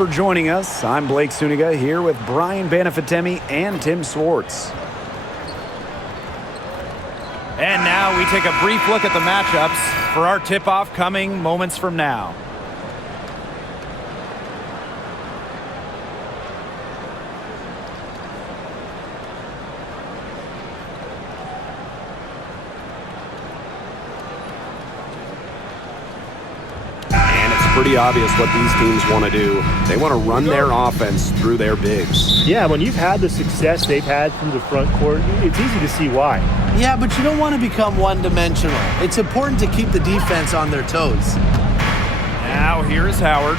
for joining us. I'm Blake Suniga here with Brian Banafitemi and Tim Swartz. And now we take a brief look at the matchups for our tip-off coming moments from now. Pretty obvious what these teams want to do. They want to run their offense through their bigs. Yeah, when you've had the success they've had from the front court, it's easy to see why. Yeah, but you don't want to become one-dimensional. It's important to keep the defense on their toes. Now here's Howard.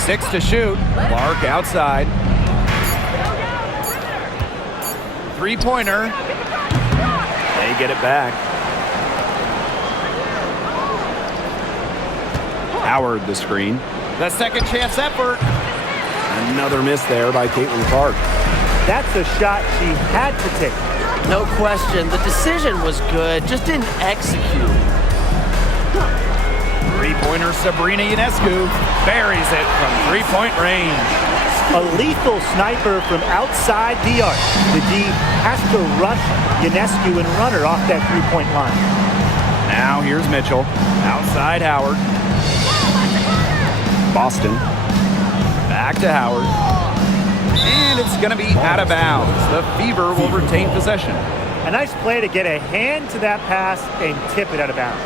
Six to shoot. Clark outside. Three-pointer. They get it back. Howard the screen. The second chance effort. Another miss there by Caitlin-Clark. That's a shot she had to take. No question. The decision was good, just didn't execute. Three-pointer Sabrina Ionescu buries it from three-point range. A lethal sniper from outside the arc. The D has to rush Ionescu and run her off that three-point line. Now here's Mitchell. Outside Howard. Boston. Back to Howard. And it's going to be out of bounds. The Fever will retain possession. A nice play to get a hand to that pass and tip it out of bounds.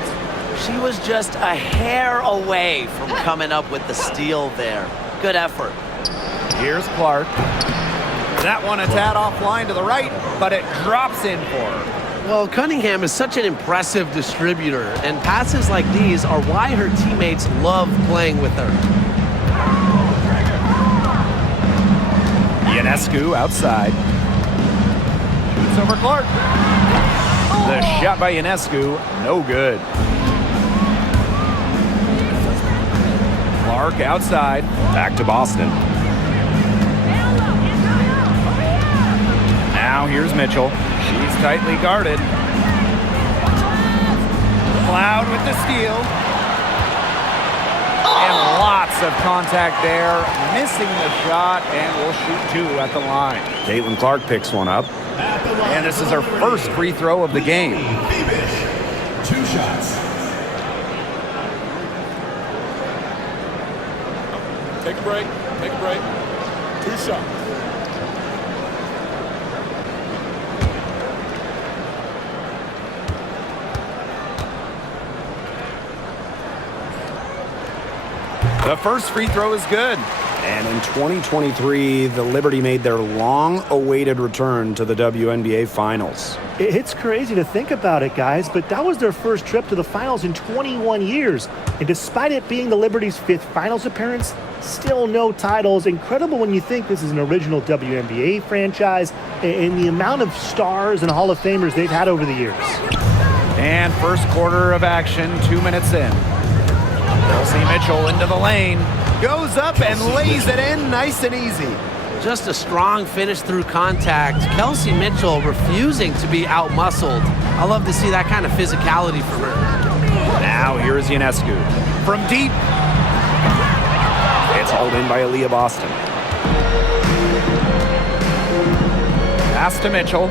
She was just a hair away from coming up with the steal there. Good effort. Here's Clark. That one a tad offline to the right, but it drops in for her. Well, Cunningham is such an impressive distributor, and passes like these are why her teammates love playing with her. Ionescu outside. Shoots over Clark. The shot by Ionescu, no good. Clark outside. Back to Boston. Now here's Mitchell. She's tightly guarded. Cloud with the steal. And lots of contact there. Missing the shot, and will shoot two at the line. Caitlin-Clark picks one up. And this is her first free throw of the game. Two shots. Take a break. Take a break. Two shots. The first free throw is good. And in 2023, the Liberty made their long-awaited return to the WNBA Finals. It's crazy to think about it, guys, but that was their first trip to the finals in 21 years. And despite it being the Liberty's fifth finals appearance, still no titles. Incredible when you think this is an original WNBA franchise and the amount of stars and Hall of Famers they've had over the years. And first quarter of action, 2 minutes in. Kelsey Mitchell into the lane. Goes up and lays it in nice and easy. Just a strong finish through contact. Kelsey Mitchell refusing to be out-muscled. I love to see that kind of physicality from her. Now here's Ionescu. From deep. It's hauled in by Aaliyah Boston. Pass to Mitchell.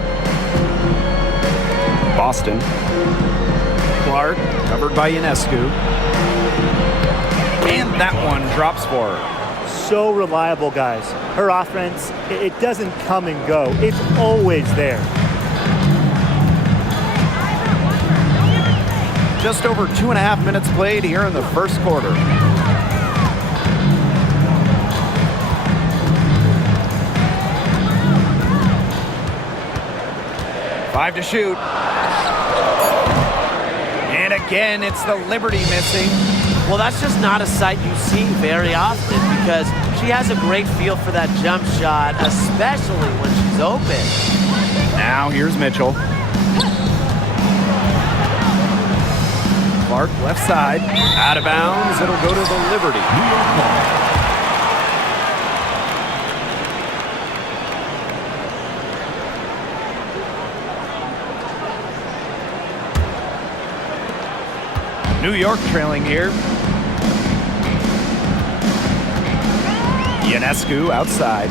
Boston. Clark covered by Ionescu. And that one drops for her. So reliable, guys. Her offense, it doesn't come and go. It's always there. Just over 2.5 minutes played here in the first quarter. Five to shoot. And again, it's the Liberty missing. Well, that's just not a sight you see very often because she has a great feel for that jump shot, especially when she's open. Now here's Mitchell. Clark left side. Out of bounds. It'll go to the Liberty. New York trailing here. Ionescu outside.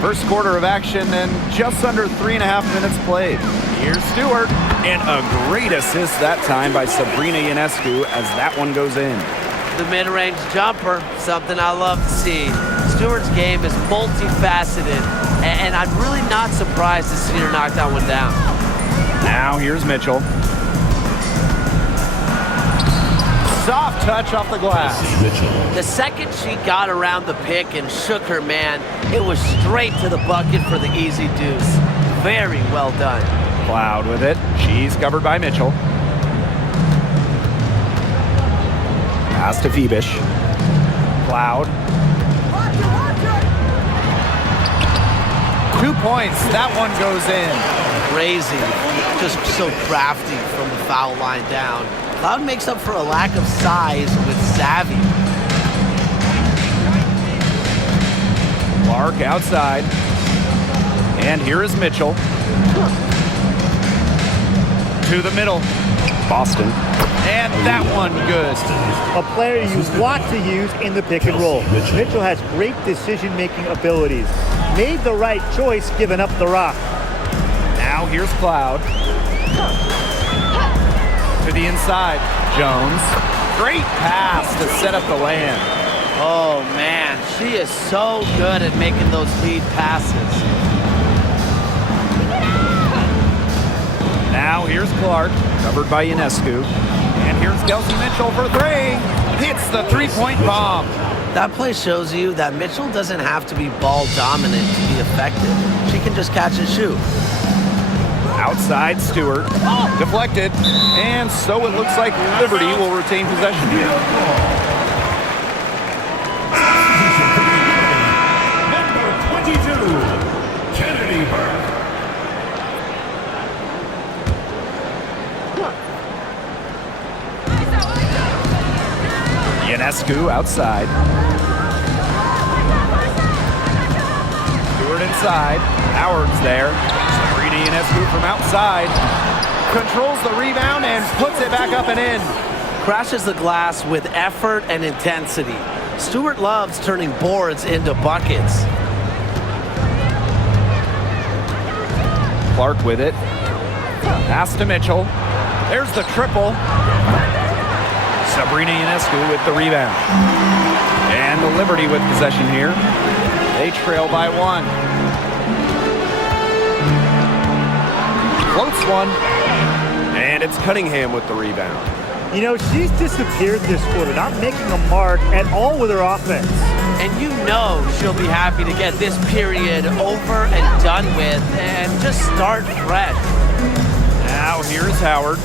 First quarter of action and just under 3.5 minutes played. Here's Stewart. And a great assist that time by Sabrina Ionescu as that one goes in. The mid-range jumper, something I love to see. Stewart's game is multifaceted, and I'm really not surprised to see her knock that one down. Now here's Mitchell. Soft touch off the glass. The second she got around the pick and shook her man, it was straight to the bucket for the easy deuce. Very well done. Cloud with it. She's covered by Mitchell. Pass to Phoebish. Cloud. 2 points. That one goes in. Crazy. Just so crafty from the foul line down. Cloud makes up for a lack of size with savvy. Clark outside. And here is Mitchell. To the middle. Boston. And that one good. A player you want to use in the pick and roll. Mitchell has great decision-making abilities. Made the right choice giving up the rock. Now here's Cloud. To the inside. Jones. Great pass to set up the land. Oh, man. She is so good at making those lead passes. Now here's Clark. Covered by Ionescu. And here's Kelsey Mitchell for three. Hits the three-point bomb. That play shows you that Mitchell doesn't have to be ball dominant to be effective. She can just catch and shoot. Outside Stewart. Deflected. And so it looks like Liberty will retain possession here. Number 22, Kennedy Burke. Ionescu outside. Stewart inside. Howard's there. Sabrina Ionescu from outside. Controls the rebound and puts it back up and in. Crashes the glass with effort and intensity. Stewart loves turning boards into buckets. Clark with it. Pass to Mitchell. There's the triple. Sabrina Ionescu with the rebound. And the Liberty with possession here. They trail by one. Floats one. And it's Cunningham with the rebound. You know, she's disappeared this quarter, not making a mark at all with her offense. And you know she'll be happy to get this period over and done with and just start fresh. Now here's Howard.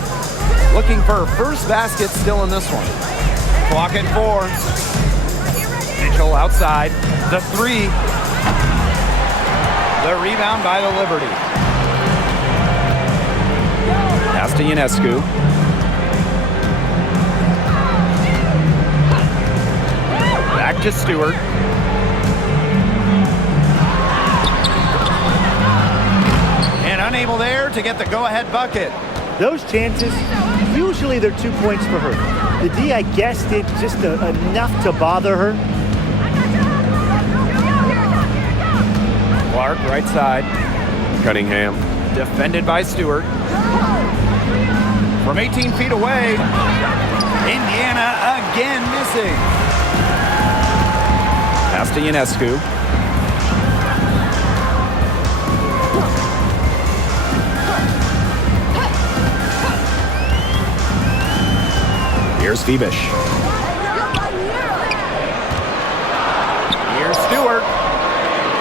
Looking for her first basket still in this one. Clock at 4. Mitchell outside. The three. The rebound by the Liberty. Pass to Ionescu. Back to Stewart. And unable there to get the go-ahead bucket. Those chances, usually they're 2 points for her. The D, I guess, did just enough to bother her. Clark right side. Cunningham. Defended by Stewart. From 18 feet away. Indiana again missing. Pass to Ionescu. Here's Phoebish. Here's Stewart.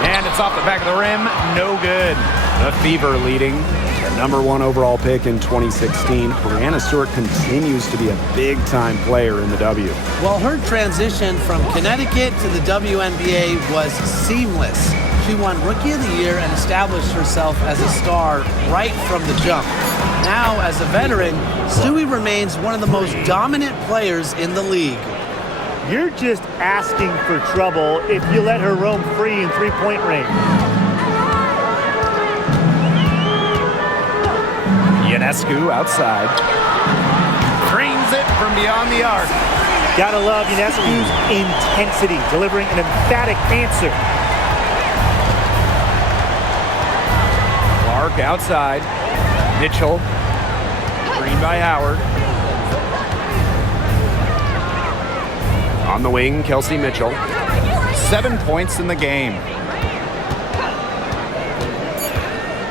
And it's off the back of the rim. No good. The Fever leading. The #1 overall pick in 2016. Brianna Stewart continues to be a big-time player in the W. Well, her transition from Connecticut to the WNBA was seamless. She won Rookie of the Year and established herself as a star right from the jump. Now, as a veteran, Stewie remains one of the most dominant players in the league. You're just asking for trouble if you let her roam free in three-point range. Ionescu outside. Drains it from beyond the arc. Gotta love Ionescu's intensity, delivering an emphatic answer. Clark outside. Mitchell. Screen by Howard. On the wing, Kelsey Mitchell. 7 points in the game.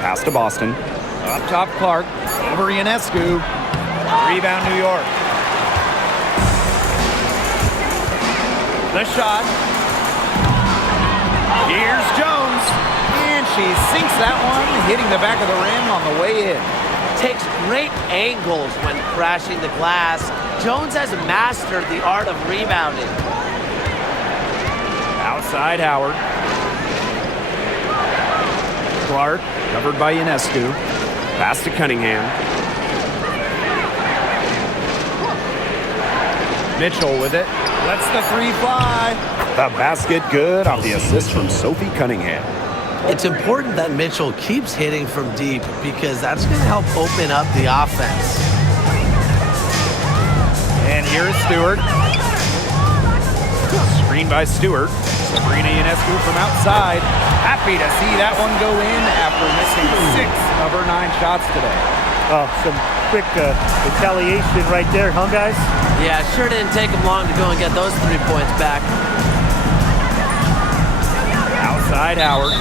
Pass to Boston. Up top, Clark. Over Ionescu. Rebound, New York. The shot. Here's Jones. And she sinks that one, hitting the back of the rim on the way in. Takes great angles when crashing the glass. Jones has mastered the art of rebounding. Outside Howard. Clark, covered by Ionescu. Pass to Cunningham. Mitchell with it. Lets the three fly. The basket good off the assist from Sophie Cunningham. It's important that Mitchell keeps hitting from deep because that's going to help open up the offense. And here is Stewart. Screen by Stewart. Sabrina Ionescu from outside. Happy to see that one go in after missing 6 of her 9 shots today. Oh, some quick retaliation right there, huh, guys? Yeah, sure didn't take him long to go and get those 3 points back. Outside Howard.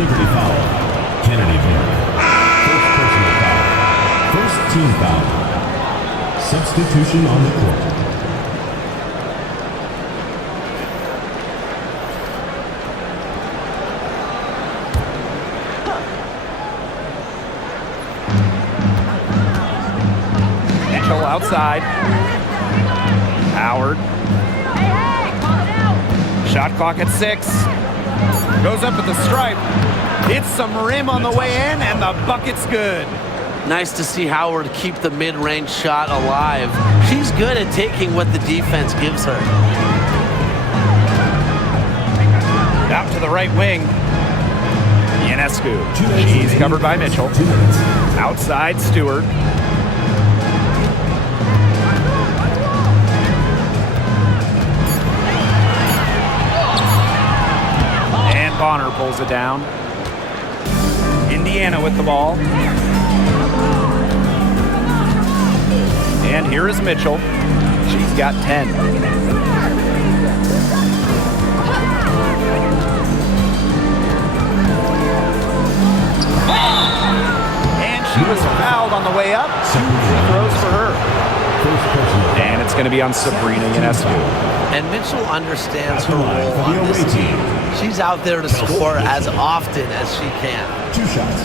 Liberty foul. Kennedy Burke. First personal foul. First team foul. Substitution on the court. Mitchell outside. Howard. Shot clock at 6. Goes up at the stripe. Hits some rim on the way in, and the bucket's good. Nice to see Howard keep the mid-range shot alive. She's good at taking what the defense gives her. Out to the right wing. Ionescu. She's covered by Mitchell. Outside Stewart. And Bonner pulls it down. Indiana with the ball. And here is Mitchell. She's got 10. And she was fouled on the way up. 2 free throws for her. And it's going to be on Sabrina Ionescu. And Mitchell understands her role on this team. She's out there to score as often as she can. 2 shots.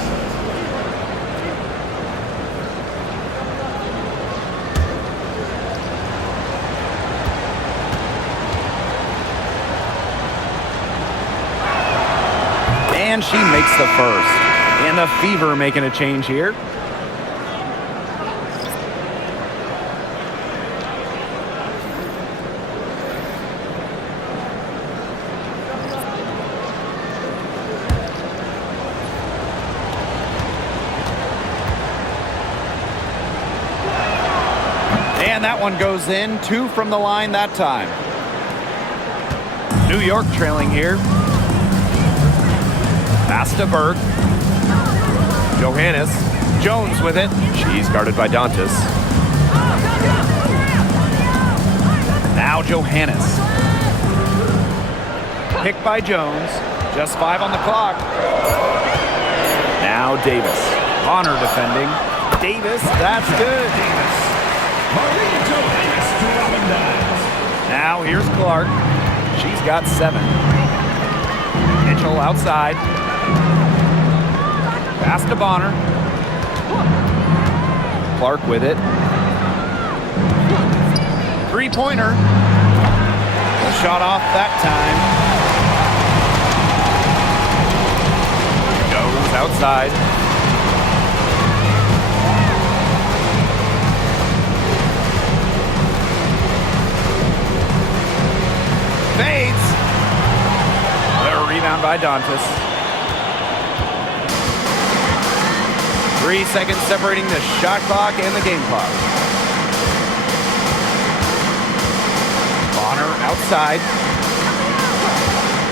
And she makes the first. And the Fever making a change here. And that one goes in. 2 from the line that time. New York trailing here. Pass to Burke. Johannes. Jones with it. She's guarded by Dantas. Now Johannes. Picked by Jones. Just 5 on the clock. Now Davis. Bonner defending. Davis, that's good. Maria Johannes to Robin. Now here's Clark. She's got 7. Mitchell outside. Pass to Bonner. Clark with it. 3-pointer. The shot off that time. Goes outside. Fades. A rebound by Dantas. 3 seconds separating the shot clock and the game clock. Bonner outside.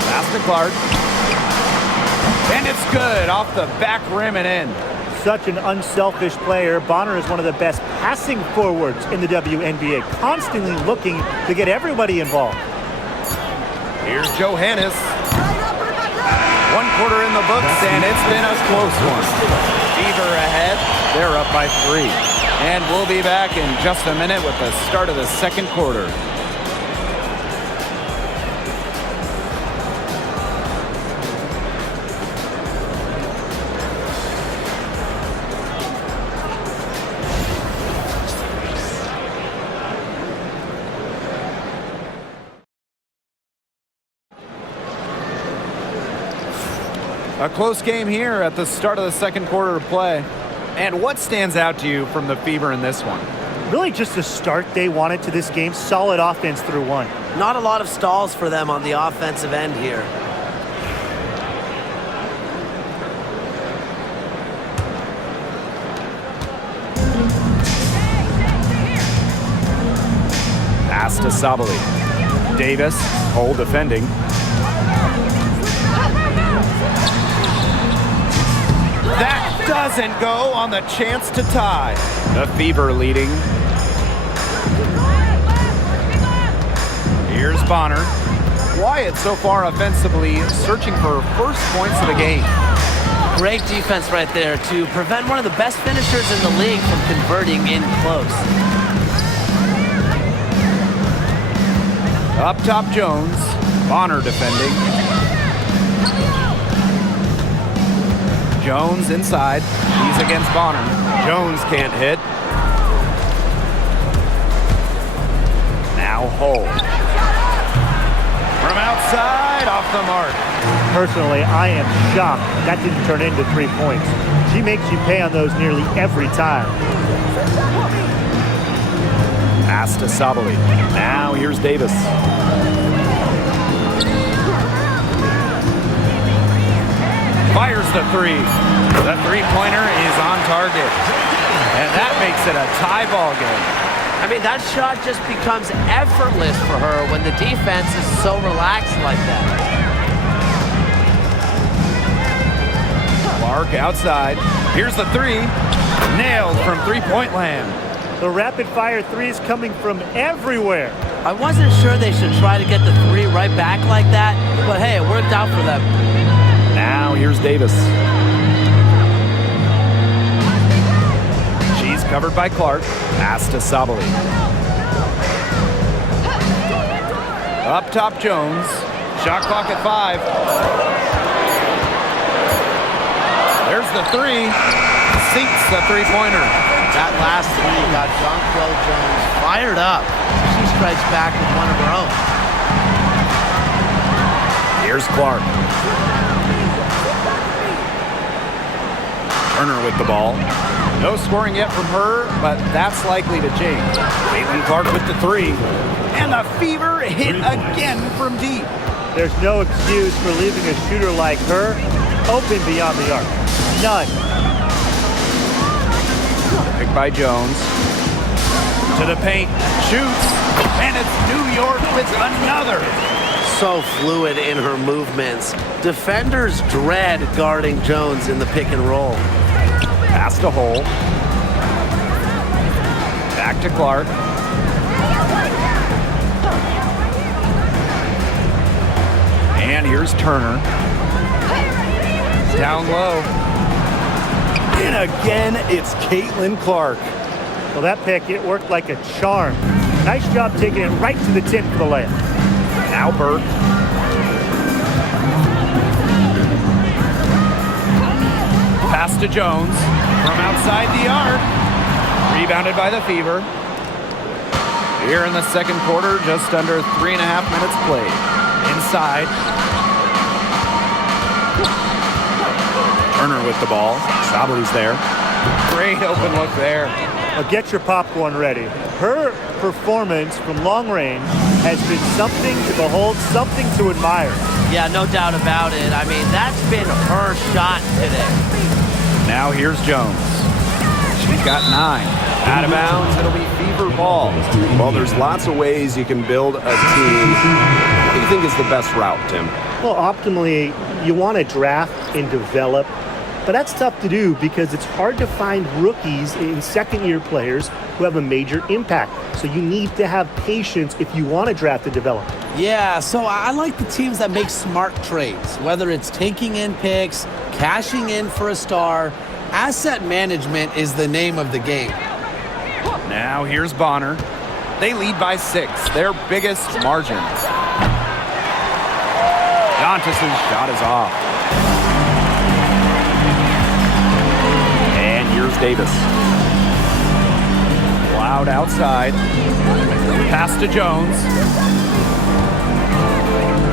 Pass to Clark. And it's good off the back rim and in. Such an unselfish player. Bonner is one of the best passing forwards in the WNBA, constantly looking to get everybody involved. Here's Johannes. 1 quarter in the books, and it's been a close one. Fever ahead. They're up by 3. And we'll be back in just a minute with the start of the second quarter. A close game here at the start of the second quarter of play. And what stands out to you from the Fever in this one? Really just the start they wanted to this game. Solid offense through 1. Not a lot of stalls for them on the offensive end here. Pass to Sabali. Davis, Hole defending. That doesn't go on the chance to tie. The Fever leading. Here's Bonner. Wyatt so far offensively searching for first points of the game. Great defense right there to prevent one of the best finishers in the league from converting in close. Up top Jones. Bonner defending. Jones inside. He's against Bonner. Jones can't hit. Now Hull. From outside, off the mark. Personally, I am shocked that didn't turn into 3 points. She makes you pay on those nearly every time. Pass to Sabali. Now here's Davis. Fires the 3. The 3-pointer is on target. And that makes it a tie ball game. I mean, that shot just becomes effortless for her when the defense is so relaxed like that. Clark outside. Here's the 3. Nailed from three-point land. The rapid-fire threes coming from everywhere. I wasn't sure they should try to get the 3 right back like that, but hey, it worked out for them. Now here's Davis. She's covered by Clark. Pass to Sabali. Up top Jones. Shot clock at 5. There's the 3. Sinks the 3-pointer. That last 3 got Jonquel Jones fired up. She strikes back with one of her own. Here's Clark. Turner with the ball. No scoring yet from her, but that's likely to change. Caitlin Clark with the 3. And the Fever hit again from deep. There's no excuse for leaving a shooter like her open beyond the arc. None. Picked by Jones. To the paint. Shoots. And it's New York with another. So fluid in her movements. Defenders dread guarding Jones in the pick and roll. Pass to Hole. Back to Clark. And here's Turner. Down low. And again, it's Caitlin Clark. Well, that pick, it worked like a charm. Nice job taking it right to the tin for the layup. Now Burke. Pass to Jones from outside the arc. Rebounded by the Fever. Here in the second quarter, just under 3.5 minutes played. Inside. Turner with the ball. Sabali's there. Great open look there. Well, get your popcorn ready. Her performance from long range has been something to behold, something to admire. Yeah, no doubt about it. I mean, that's been her shot today. Now here's Jones. He's got 9. Out of bounds, it'll be fever ball. Well, there's lots of ways you can build a team. What do you think is the best route, Tim? Well, optimally, you want to draft and develop, but that's tough to do because it's hard to find rookies and second-year players who have a major impact. So you need to have patience if you want to draft and develop. Yeah, so I like the teams that make smart trades, whether it's taking in picks, cashing in for a star. Asset management is the name of the game. Now here's Bonner. They lead by 6, their biggest margin. Giannis's shot is off. And here's Davis. Loud outside. Pass to Jones.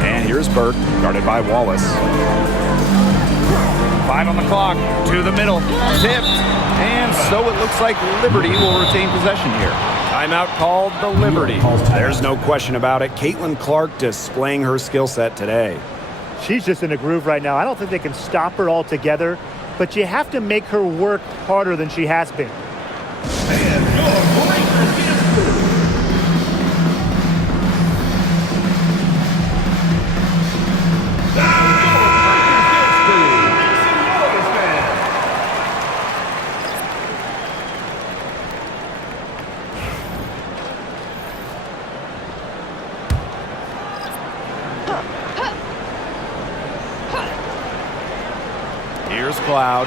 And here's Burke, guarded by Wallace. 5 on the clock. To the middle. Tipped. And so it looks like Liberty will retain possession here. Timeout called the Liberty. There's no question about it. Caitlin Clark displaying her skill set today. She's just in a groove right now. I don't think they can stop her altogether, but you have to make her work harder than she has been. Here's Cloud.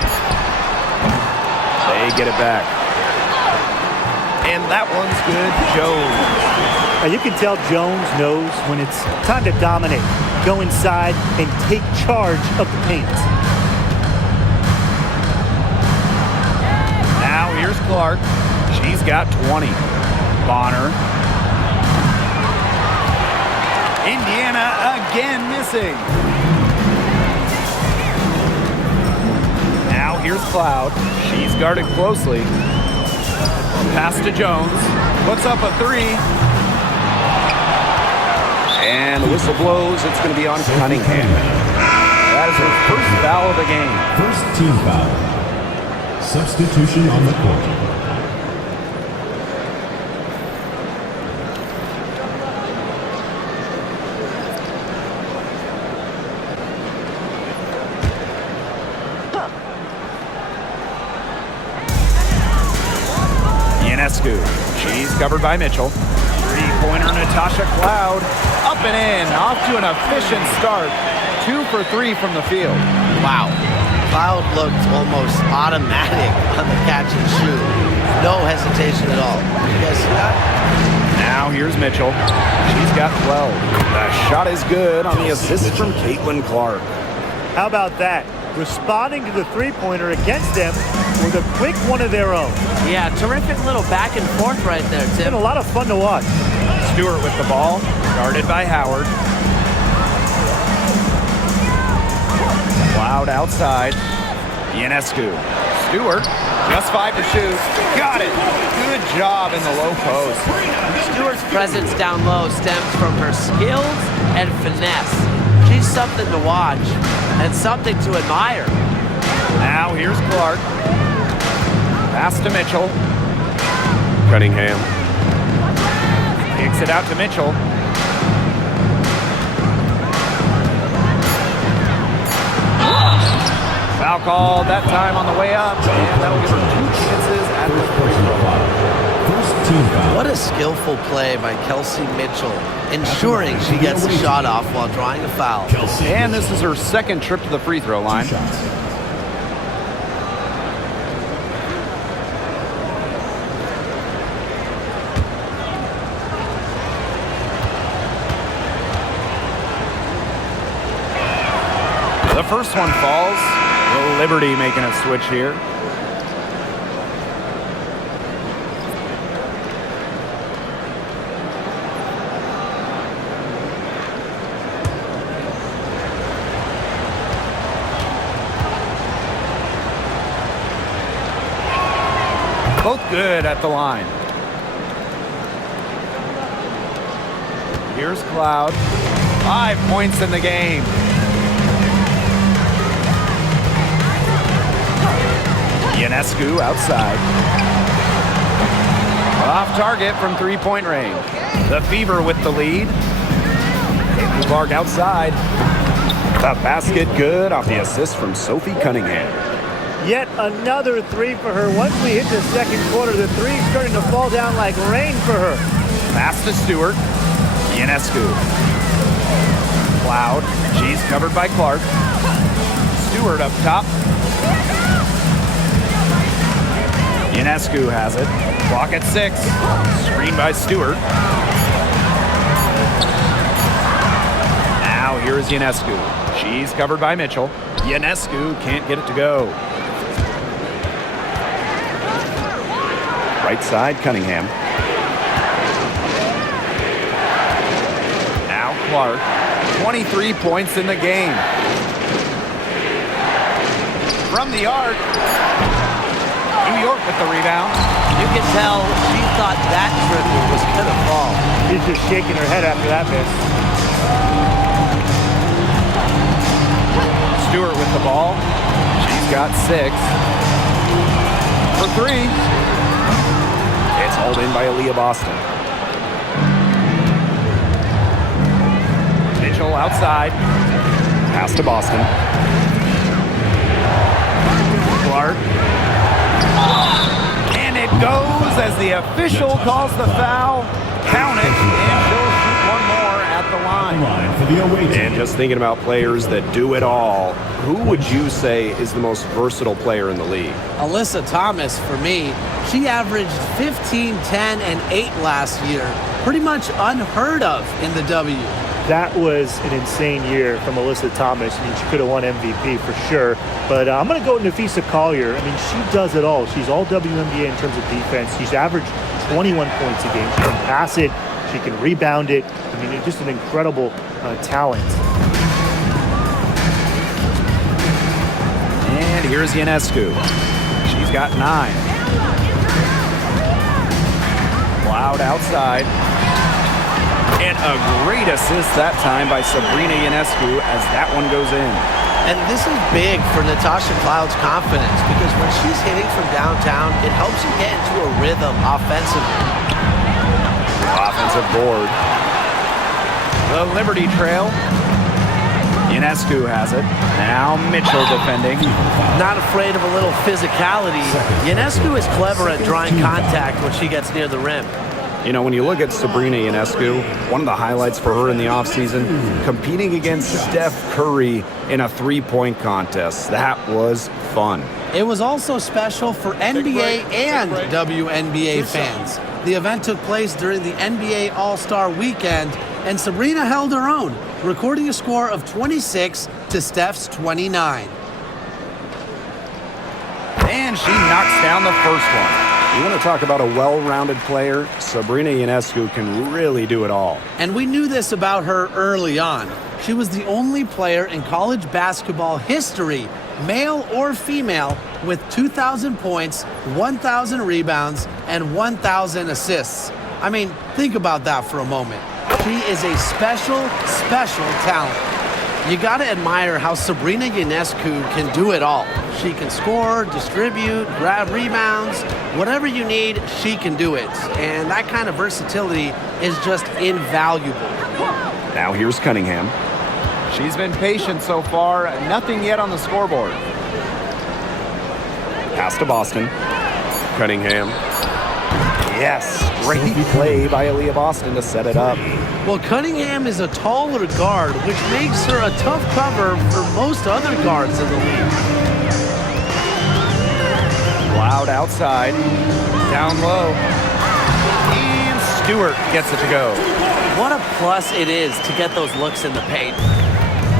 They get it back. And that one's good. Jones. Now you can tell Jones knows when it's time to dominate, go inside, and take charge of the paint. Now here's Clark. She's got 20. Bonner. Indiana again missing. Now here's Cloud. She's guarded closely. Pass to Jones. Puts up a 3. And the whistle blows. It's going to be on Cunningham. That is her first foul of the game. First team foul. Substitution on the court. She's covered by Mitchell. Three-pointer Natasha Cloud. Up and in. Off to an efficient start. 2 for 3 from the field. Wow. Cloud looked almost automatic on the catch and shoot. No hesitation at all. You guys see that? Now here's Mitchell. She's got 12. That shot is good on the assist from Caitlin Clark. How about that? Responding to the three-pointer against them with a quick one of their own. Yeah, terrific little back and forth right there, It's Tim. been a lot of fun to watch. Stewart with the ball. Guarded by Howard. Cloud outside. Ionescu. Stewart. Just 5 to shoot. Got it. Good job in the low post. Stewart's presence down low stems from her skills and finesse. She's something to watch and something to admire. Now here's Clark. Pass to Mitchell. Cunningham. Kicks it out to Mitchell. Foul called that time on the way up. And that'll give her 2 chances at the free throw. First team foul. What a skillful play by Kelsey Mitchell, ensuring she gets the shot off while drawing a foul. And this is her second trip to the free throw line. 2 shots. The first one falls. The Liberty making a switch here. Both good at the line. Here's Cloud. 5 points in the game. Ionescu outside. target from three-point range. The Fever with the lead. Clark outside. The basket good off the assist from Sophie Cunningham. Yet another three for her. Once we hit the second quarter, the three's starting to fall down like rain for her. Pass to Stewart. Ionescu. Cloud. She's covered by Clark. Stewart up top. Ionescu has it. Clock at 6. Screen by Stewart. Now here is Ionescu. She's covered by Mitchell. Ionescu can't get it to go. Right side, Cunningham. Now Clark. 23 points in the game. From the arc. New York with the rebound. You can tell she thought that triple was going to fall. She's just shaking her head after that miss. Stewart with the ball. She's got 6. For 3. It's hauled in by Aaliyah Boston. Mitchell outside. Pass to Boston. Clark. And it goes as the official calls the foul. Count it, and she'll shoot one more at the line. Line for the away team. And just thinking about players that do it all, who would you say is the most versatile player in the league? Alyssa Thomas, for me, she averaged 15, 10, and 8 last year. Pretty much unheard of in the W. That was an insane year from Alyssa Thomas. I mean, she could have won MVP for sure. But I'm going to go with Nafisa Collier. I mean, she does it all. She's all WNBA in terms of defense. She's averaged 21 points a game. She can pass it. She can rebound it. I mean, it's just an incredible talent. And here's Ionescu. She's got 9. Cloud outside. And a great assist that time by Sabrina Ionescu as that one goes in. And this is big for Natasha Cloud's confidence because when she's hitting from downtown, it helps you get into a rhythm offensively. Offensive board. The Liberty Trail. Ionescu has it. Now Mitchell defending. Not afraid of a little physicality. Ionescu is clever at drawing contact when she gets near the rim. You know, when you look at Sabrina Ionescu, one of the highlights for her in the offseason, competing against Steph Curry in a three-point contest. That was fun. It was also special for NBA and WNBA fans. The event took place during the NBA All-Star Weekend, and Sabrina held her own, recording a score of 26 to Steph's 29. And she knocks down the first one. You want to talk about a well-rounded player? Sabrina Ionescu can really do it all. And we knew this about her early on. She was the only player in college basketball history, male or female, with 2,000 points, 1,000 rebounds, and 1,000 assists. I mean, think about that for a moment. She is a special, special talent. You gotta admire how Sabrina Ionescu can do it all. She can score, distribute, grab rebounds, whatever you need, she can do it. And that kind of versatility is just invaluable. Now here's Cunningham. She's been patient so far. Nothing yet on the scoreboard. Pass to Boston. Cunningham. Yes, great play by Aaliyah Boston to set it up. Well, Cunningham is a taller guard, which makes her a tough cover for most other guards in the league. Cloud outside. Down low. And Stewart gets it to go. What a plus it is to get those looks in the paint.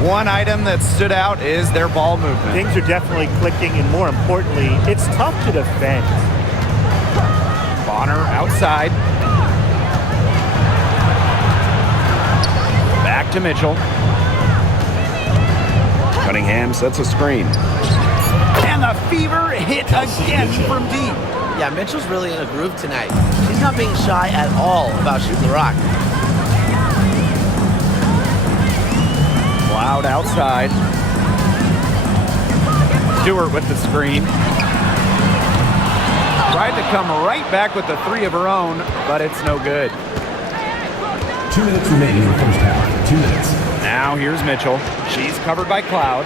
One item that stood out is their ball movement. Things are definitely clicking, and more importantly, it's tough to defend. Bonner outside. Back to Mitchell. Cunningham sets a screen. And the Fever hit again from deep. Yeah, Mitchell's really in a groove tonight. She's not being shy at all about shooting the rock. Cloud outside. Stewart with the screen. Tried to come right back with the three of her own, but it's no good. 2 minutes remaining in the first half. 2 minutes. Now here's Mitchell. She's covered by Cloud.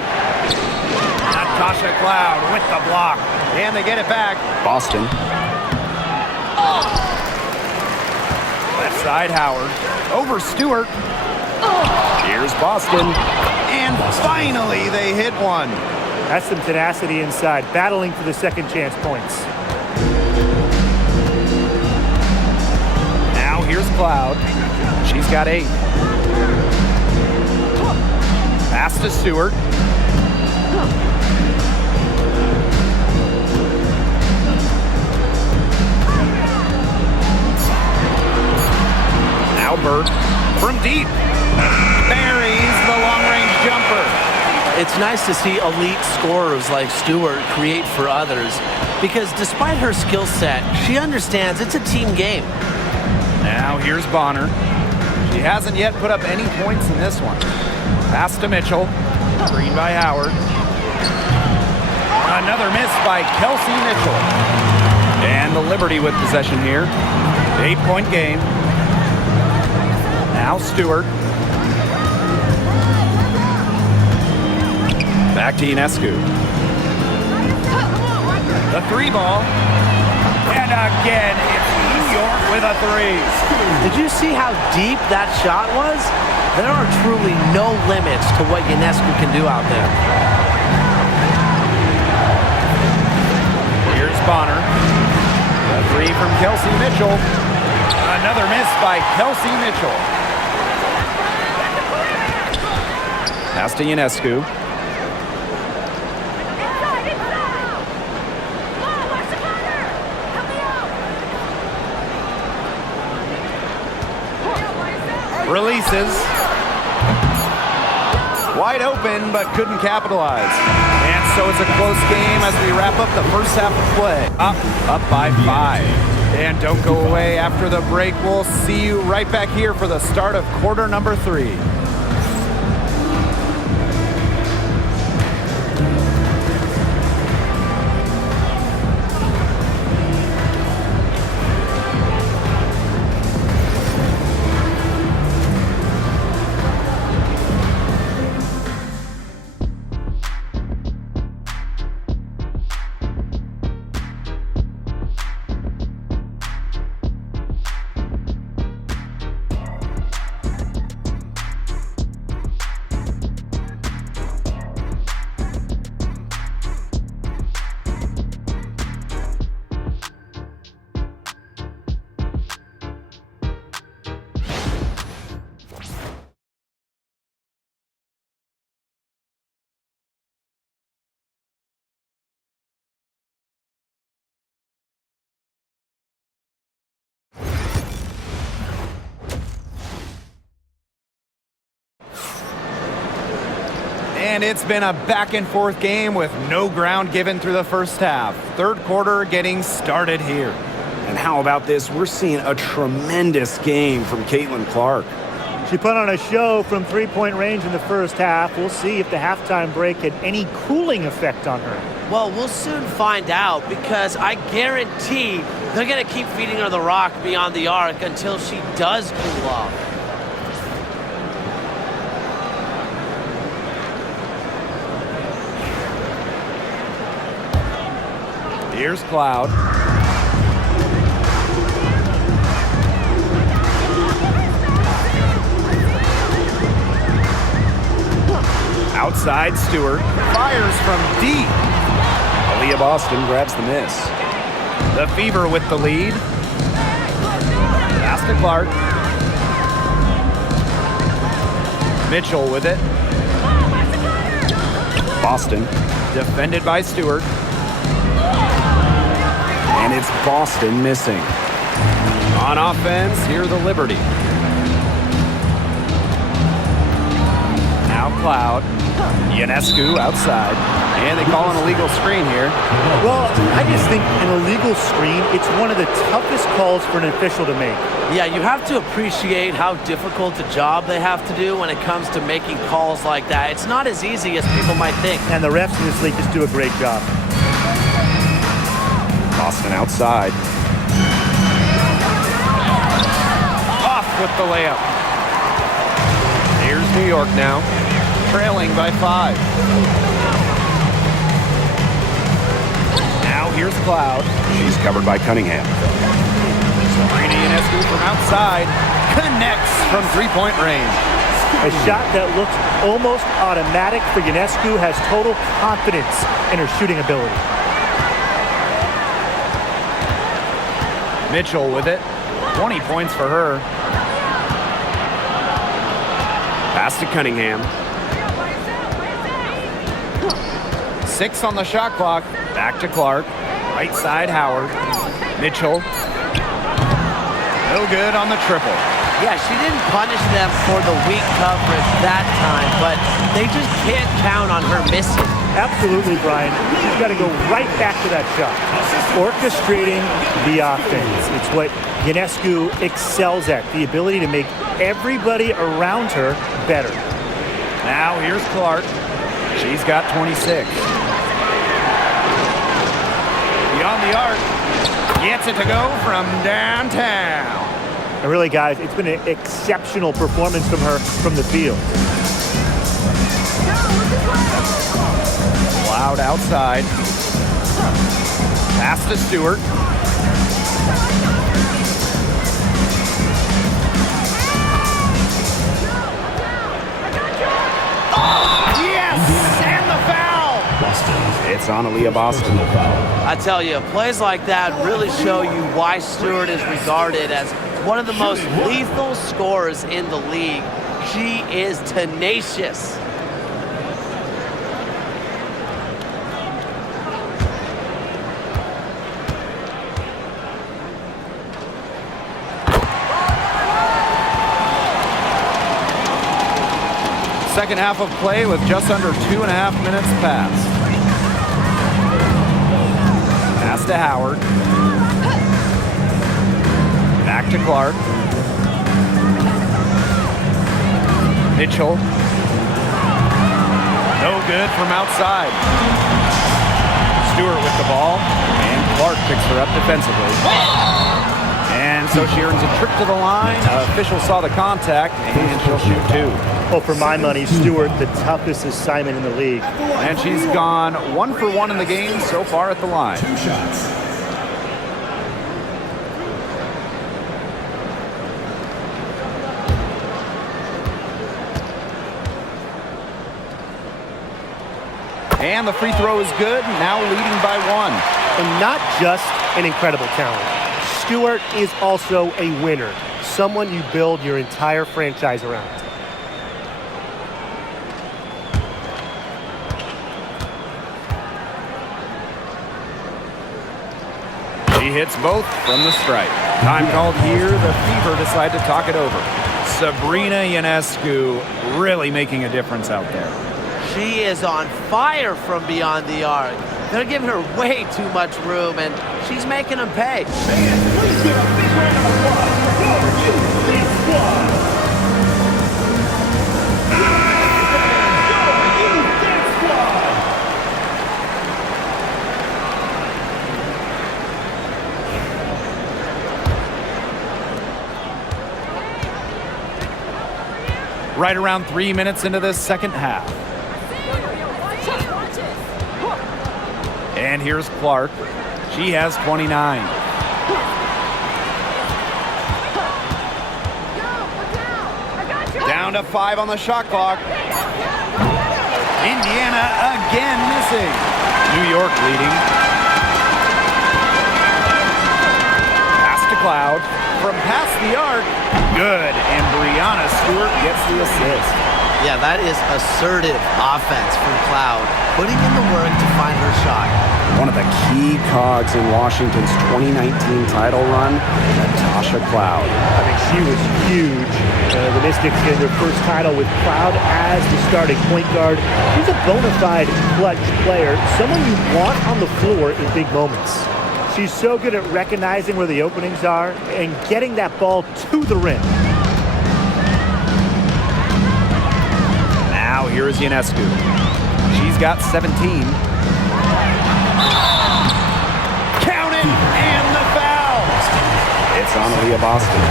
Natasha Cloud with the block. And they get it back. Boston. Left side, Howard. Over Stewart. Here's Boston. And finally they hit one. That's some tenacity inside, battling for the second chance points. Now here's Cloud. She's got 8. Pass to Stewart. Now Burt from deep. Buries the long-range jumper. It's nice to see elite scorers like Stewart create for others because despite her skill set, she understands it's a team game. Now here's Bonner. She hasn't yet put up any points in this one. Pass to Mitchell. Screen by Howard. Another miss by Kelsey Mitchell. And the Liberty with possession here. 8-point game. Now Stewart. Back to Ionescu. The 3 ball. And again, it's New York with a 3. Did you see how deep that shot was? There are truly no limits to what Ionescu can do out there. Here's Bonner. The 3 from Kelsey Mitchell. Another miss by Kelsey Mitchell. Pass to Ionescu. Releases. Wide open, but couldn't capitalize. And so it's a close game as we wrap up the first half of play. Up by 5. And don't go away after the break. We'll see you right back here for the start of quarter number 3. And it's been a back-and-forth game with no ground given through the first half. Third quarter getting started here. And how about this? We're seeing a tremendous game from Caitlin-Clark. She put on a show from three-point range in the first half. We'll see if the halftime break had any cooling effect on her. Well, we'll soon find out because I guarantee they're going to keep feeding her the rock beyond the arc until she does cool off. Here's Cloud. Outside, Stewart fires from deep. Aaliyah Boston grabs the miss. The Fever with the lead. Pass to Clark. Mitchell with it. Boston. Defended by Stewart. And it's Boston missing. On offense, here the Liberty. Now Cloud. Ionescu outside. And they call an illegal screen here. Well, I just think an illegal screen, it's one of the toughest calls for an official to make. Yeah, you have to appreciate how difficult a job they have to do when it comes to making calls like that. It's not as easy as people might think. And the refs in this league just do a great job. Boston outside. Off with the layup. Here's New York now, trailing by 5. Now here's Cloud. She's covered by Cunningham. Sabrina Ionescu from outside connects from three-point range. A shot that looks almost automatic for Ionescu, has total confidence in her shooting ability. Mitchell with it. 20 points for her. Pass to Cunningham. 6 on the shot clock. Back to Clark. Right side, Howard. Mitchell. No good on the triple. Yeah, she didn't punish them for the weak coverage that time, but they just can't count on her missing. Absolutely, Brian. She's got to go right back to that shot. Orchestrating the offense. It's what Ionescu excels at, the ability to make everybody around her better. Now here's Clark. She's got 26. Beyond the arc. Gets it to go from downtown. And really, guys, it's been an exceptional performance from her from the field. Cloud outside. Pass to Stewart. Yes! And the foul! It's on Aaliyah Boston. I tell you, plays like that really show you why Stewart is regarded as one of the most lethal scorers in the league. She is tenacious. Second half of play with just under 2.5 minutes passed. Pass to Howard. Back to Clark. Mitchell. No good from outside. Stewart with the ball, and Clark picks her up defensively. And so she earns a trip to the line. Official saw the contact, and she'll shoot 2. Well, for my money, Stewart, the toughest assignment in the league. And she's gone 1 for 1 in the game so far at the line. 2 shots. And the free throw is good, now leading by 1. And not just an incredible talent. Stewart is also a winner, someone you build your entire franchise around. She hits both from the stripe. Time called here. The Fever decide to talk it over. Sabrina Ionescu really making a difference out there. She is on fire from beyond the arc. They're giving her way too much room, and she's making them pay. Please give a big round of applause for WNBA squad. Right around 3 minutes into this second half. And here's Clark. She has 29. Down to 5 on the shot clock. Indiana again missing. New York leading. Pass to Cloud. From past the arc. Good. And Brianna Stewart gets the assist. Yeah, that is assertive offense from Cloud, putting in the work to find her shot. One of the key cogs in Washington's 2019 title run, Natasha Cloud. I mean, she was huge. The Mystics get their first title with Cloud as the starting point guard. She's a bona fide clutch player, someone you want on the floor in big moments. She's so good at recognizing where the openings are and getting that ball to the rim. Now here is Ionescu. She's got 17. Count it! and the foul. It's on Aaliyah Boston.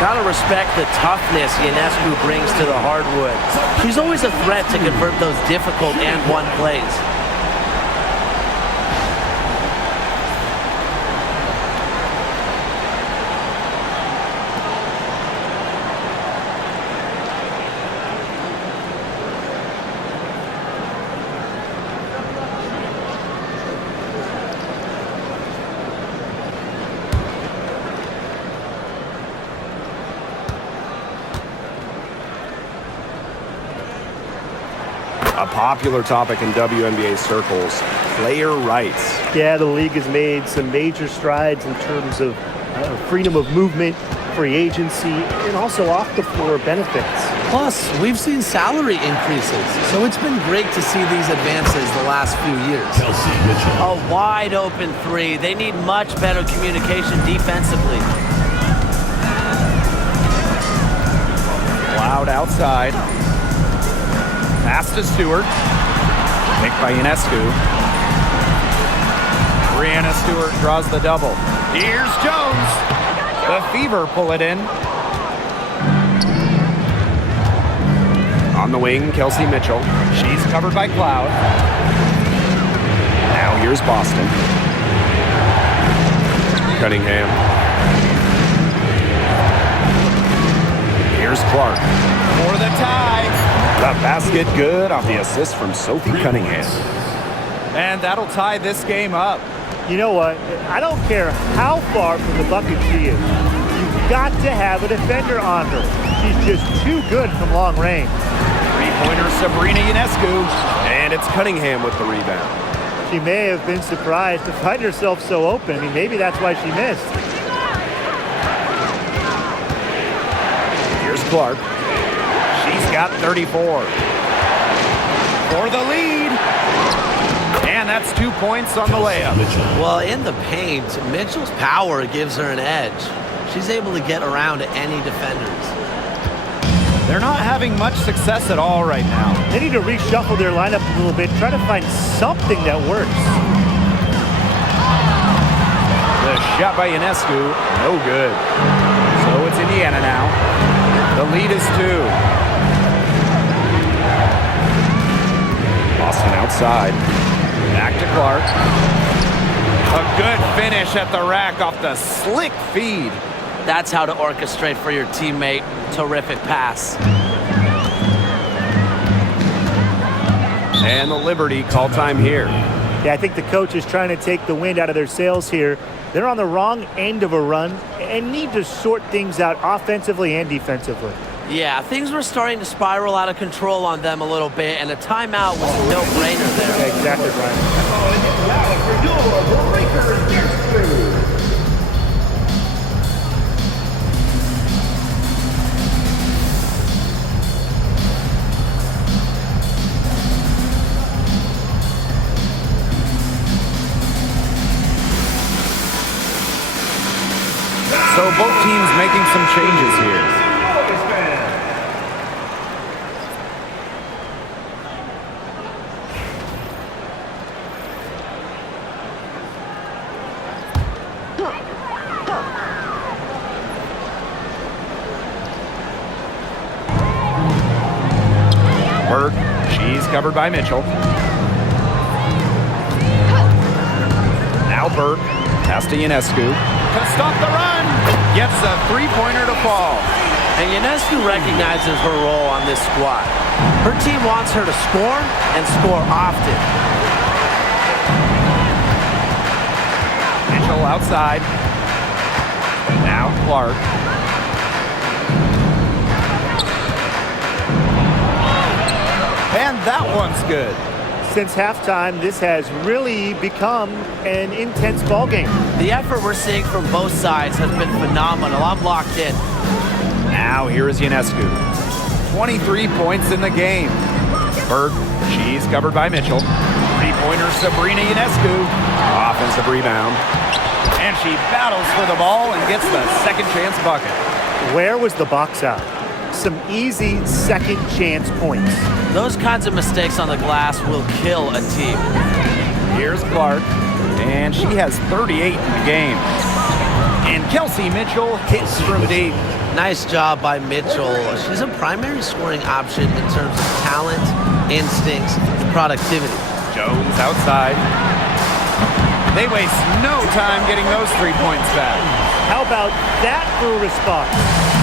Gotta respect the toughness Ionescu brings to the hardwood. She's always a threat to convert those difficult and-one plays. A popular topic in WNBA circles, player rights. Yeah, the league has made some major strides in terms of freedom of movement, free agency, and also off-the-floor benefits. Plus, we've seen salary increases, so it's been great to see these advances the last few years. Kelsey Mitchell. A wide-open three. They need much better communication defensively. Loud outside. Pass to Stewart. Picked by Ionescu. Brianna Stewart draws the double. Here's Jones. The Fever pull it in. On the wing, Kelsey Mitchell. She's covered by Cloud. Now here's Boston. Cunningham. Here's Clark. For the tie. The basket good off the assist from Sophie Cunningham. And that'll tie this game up. You know what? I don't care how far from the bucket she is. You've got to have a defender on her. She's just too good from long range. Three-pointer Sabrina Ionescu. And it's Cunningham with the rebound. She may have been surprised to find herself so open. I mean, maybe that's why she missed. Here's Clark. She's got 34. For the lead. And that's 2 points on the layup. Well, in the paint, Mitchell's power gives her an edge. She's able to get around any defenders. They're not having much success at all right now. They need to reshuffle their lineup a little bit, try to find something that works. The shot by Ionescu, no good. So it's Indiana now. The lead is 2. Boston outside. Back to Clark. A good finish at the rack off the slick feed. That's how to orchestrate for your teammate. Terrific pass. And the Liberty call time here. Yeah, I think the coach is trying to take the wind out of their sails here. They're on the wrong end of a run and need to sort things out offensively and defensively. Yeah, things were starting to spiral out of control on them a little bit, and a timeout was a no-brainer there. Yeah, exactly, Brian. So both teams making some changes here. Bird, she's covered by Mitchell. Now Burke, pass to Ionescu. To stop the run, gets a three-pointer to fall. And Ionescu recognizes her role on this squad. Her team wants her to score and score often. Mitchell outside. Now Clark. And that one's good. Since halftime, this has really become an intense ballgame. The effort we're seeing from both sides has been phenomenal. I'm locked in. Now here is Ionescu. 23 points in the game. Berg, she's covered by Mitchell. Three-pointer Sabrina Ionescu. Offensive rebound. And she battles for the ball and gets the second chance bucket. Where was the box out? Some easy second chance points. Those kinds of mistakes on the glass will kill a team. Here's Clark, and she has 38 in the game. And Kelsey Mitchell hits from deep. Nice job by Mitchell. She's a primary scoring option in terms of talent, instincts, and productivity. Jones outside. They waste no time getting those 3 points back. How about that for a response?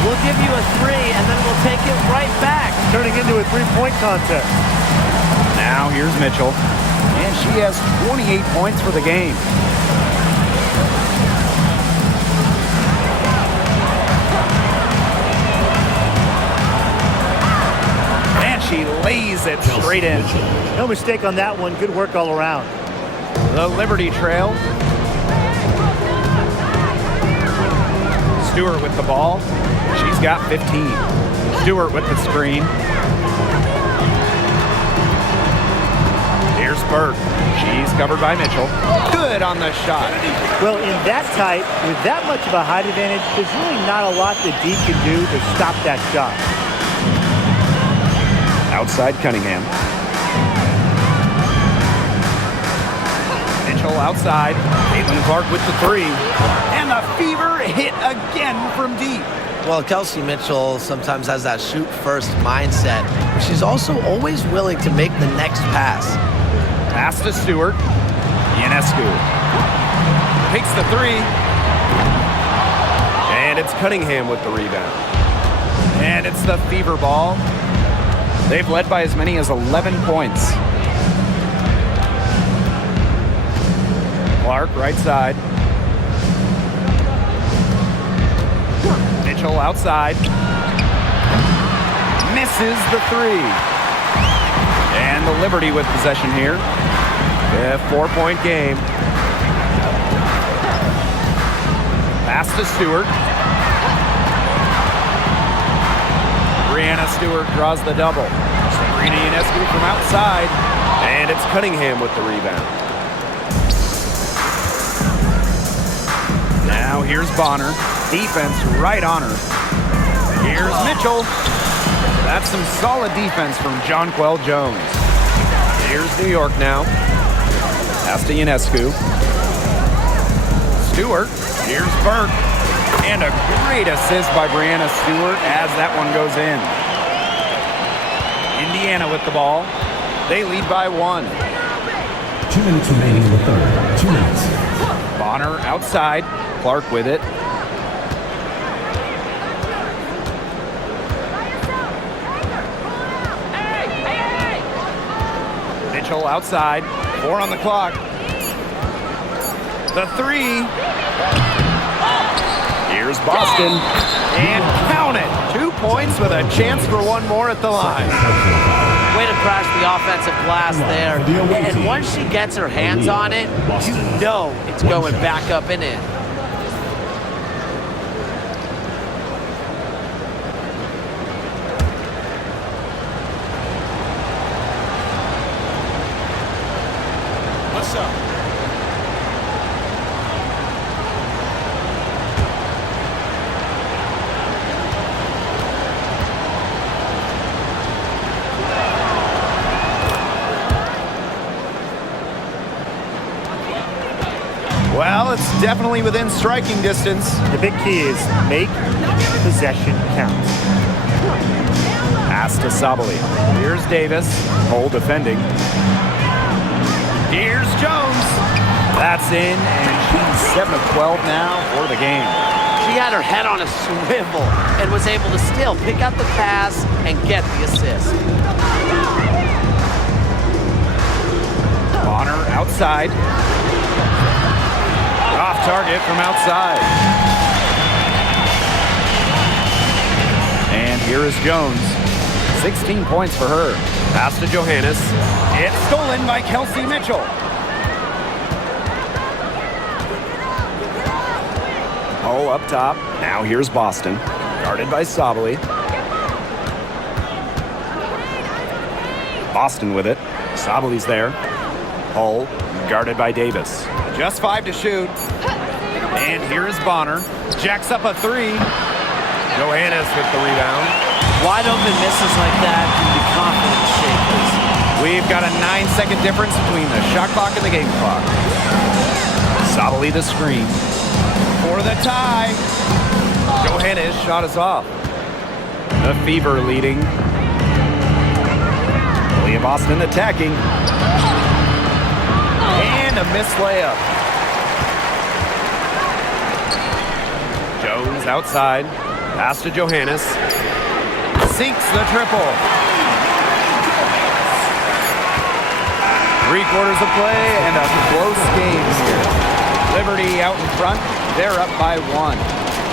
We'll give you a 3, and then we'll take it right back. Turning into a three-point contest. Now here's Mitchell, and she has 28 points for the game. And she lays it straight in. No mistake on that one. Good work all around. The Liberty trail. Stewart with the ball. She's got 15. Stewart with the screen. Here's Burke. She's covered by Mitchell. Good on the shot. Well, in that tight, with that much of a height advantage, there's really not a lot that D can do to stop that shot. Outside Cunningham. Mitchell outside. Caitlin-Clark with the 3. And the fever hit again from deep. Well, Kelsey Mitchell sometimes has that shoot-first mindset, but she's also always willing to make the next pass. Pass to Stewart. Ionescu takes the 3. And it's Cunningham with the rebound. And it's the fever ball. They've led by as many as 11 points. Clark right side. Mitchell outside. Misses the 3. And the Liberty with possession here. A 4-point game. Pass to Stewart. Brianna Stewart draws the double. Sabrina Ionescu from outside. And it's Cunningham with the rebound. Now here's Bonner. Defense right on her. Here's Mitchell. That's some solid defense from Jonquel Jones. Here's New York now. Pass to Ionescu. Stewart. Here's Burke. And a great assist by Brianna Stewart as that one goes in. Indiana with the ball. They lead by 1. 2 minutes remaining in the third. 2 minutes. Bonner outside. Clark with it. Mitchell outside. 4 on the clock. The 3. Here's Boston. And count it. 2 points with a chance for one more at the line. Way to crash the offensive glass there. And once she gets her hands on it, you know it's going back up and in. What's up? Well, it's definitely within striking distance. The big key is make possession count. Pass to Sabali. Here's Davis. Hole defending. Here's Jones. That's in, and she's 7 of 12 now for the game. She had her head on a swivel and was able to still pick out the pass and get the assist. Bonner outside. Off target from outside. And here is Jones. 16 points for her. Pass to Johannes. It's stolen by Kelsey Mitchell. Oh, up top. Now here's Boston. Guarded by Sabali. Boston with it. Sabali's there. Hull guarded by Davis. Just 5 to shoot. And here is Bonner. Jacks up a 3. Johannes with the rebound. Wide open misses like that can be confidence shakers. We've got a 9-second difference between the shot clock and the game clock. Solidly the screen for the tie. Johannes shot us off. The Fever leading. William Boston attacking. And a missed layup. Jones outside. Pass to Johannes. Sinks the triple. 3 quarters of play and a close game here. Liberty out in front. They're up by 1.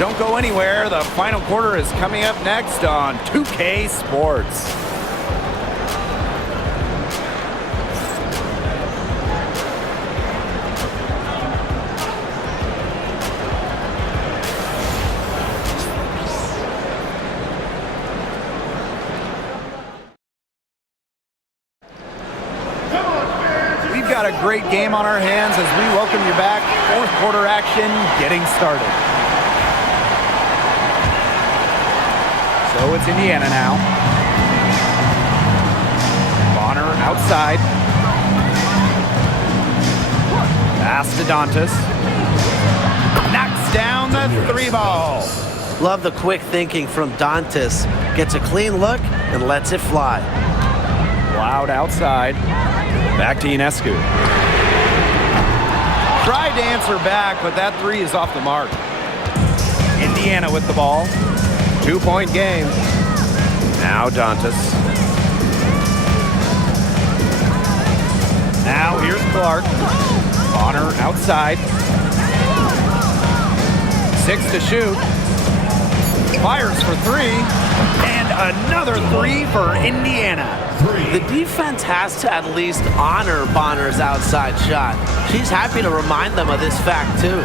Don't go anywhere. The final quarter is coming up next on 2K Sports. We've got a great game on our hands as we welcome you back. 4th quarter action getting started. So it's Indiana now. Bonner outside. Pass to Dantas. Knocks down the 3 ball. Love the quick thinking from Dantas. Gets a clean look and lets it fly. Loud outside. Back to Ionescu. Tried to answer back, but that 3 is off the mark. Indiana with the ball. 2-point game. Now Dantas. Now here's Clark. Bonner outside. 6 to shoot. Fires for 3. And another 3 for Indiana. The defense has to at least honor Bonner's outside shot. She's happy to remind them of this fact, too.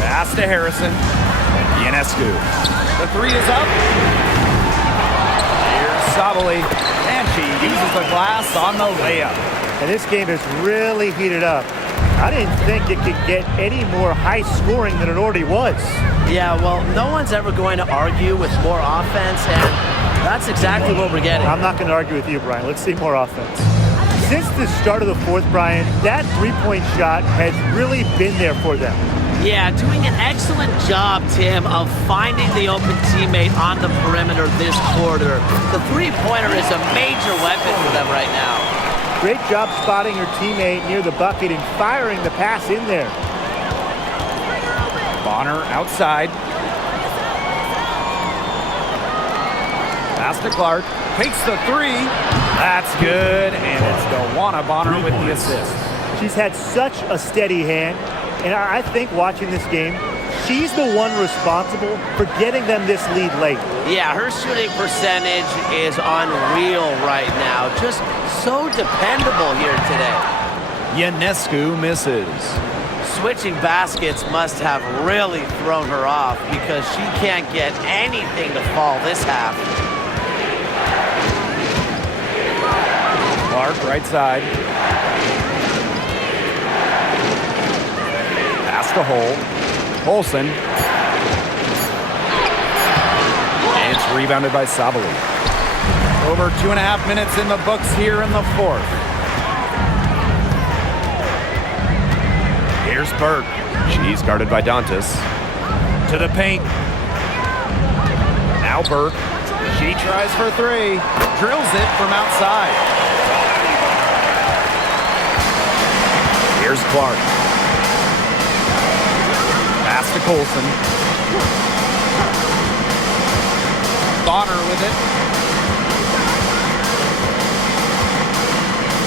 Pass to Harrison. Ionescu. The 3 is up. Here's Sabali. And she uses the glass on the layup. And this game is really heated up. I didn't think it could get any more high scoring than it already was. Yeah, well, no one's ever going to argue with more offense, and that's exactly what we're getting. I'm not going to argue with you, Brian. Let's see more offense. Since the start of the 4th, Brian, that 3-point shot has really been there for them. Yeah, doing an excellent job, Tim, of finding the open teammate on the perimeter this quarter. The 3-pointer is a major weapon for them right now. Great job spotting your teammate near the bucket and firing the pass in there. Bonner outside. Pass to Clark. Takes the 3. That's good. And it's Dewana Bonner with the assist. She's had such a steady hand. And I think watching this game, she's the one responsible for getting them this lead late. Yeah, her shooting percentage is unreal right now. Just so dependable here today. Ionescu misses. Switching baskets must have really thrown her off because she can't get anything to fall this half. Clark right side. Pass to Hole. Olsen. And it's rebounded by Sabali. Over 2.5 minutes in the books here in the 4th. Here's Burke. She's guarded by Dantas. To the paint. Now Burke. She tries for 3. Drills it from outside. Here's Clark. Pass to Colson. Bonner with it.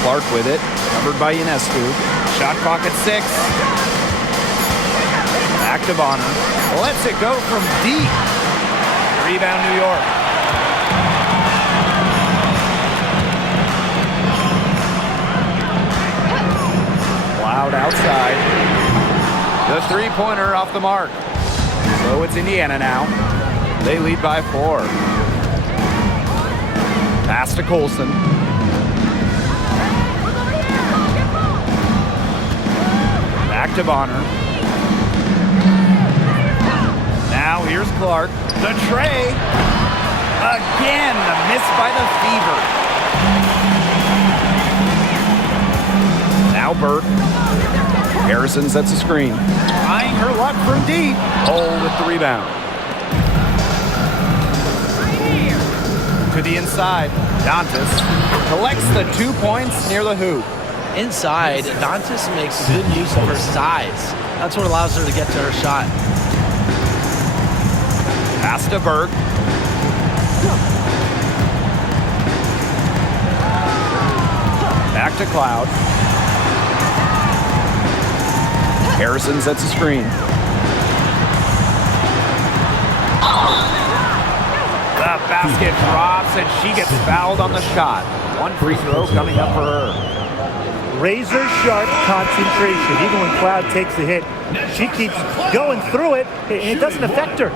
Clark with it. Covered by Ionescu. Shot clock at 6. Back to Bonner. Lets it go from deep. Rebound New York. Loud outside. The 3-pointer off the mark. So it's Indiana now. They lead by 4. Pass to Colson. Back to Bonner. Now here's Clark. The tray. Again, the miss by the Fever. Now Burke. Harrison sets a screen. Trying her luck from deep. Hole with the rebound. To the inside. Dantas collects the 2 points near the hoop. Inside, Dantas makes good use of her size. That's what allows her to get to her shot. Pass to Burke. Back to Cloud. Harrison sets a screen. The basket drops and she gets fouled on the shot. One free throw coming up for her. Razor sharp concentration. Even when Cloud takes the hit, she keeps going through it, and it doesn't affect her.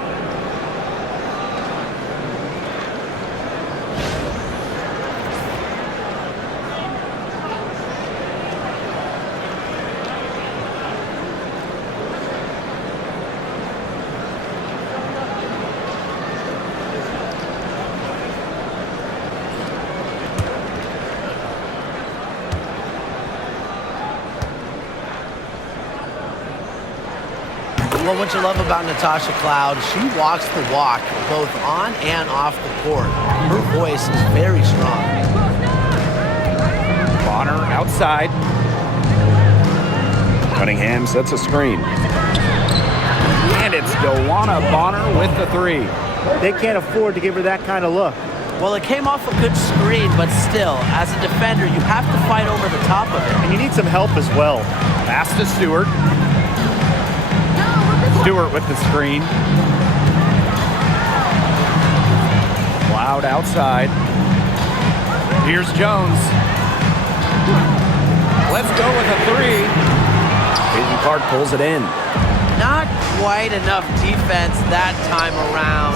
Well, what you love about Natasha Cloud, she walks the walk both on and off the court. Her voice is very strong. Bonner outside. Cunningham sets a screen. And it's Dewana Bonner with the three. They can't afford to give her that kind of look. Well, it came off a good screen, but still, as a defender, you have to fight over the top of it. And you need some help as well. Pass to Stewart. Stewart with the screen. Cloud outside. Here's Jones. Let's go with a three. Caitlin-Clark pulls it in. Not quite enough defense that time around.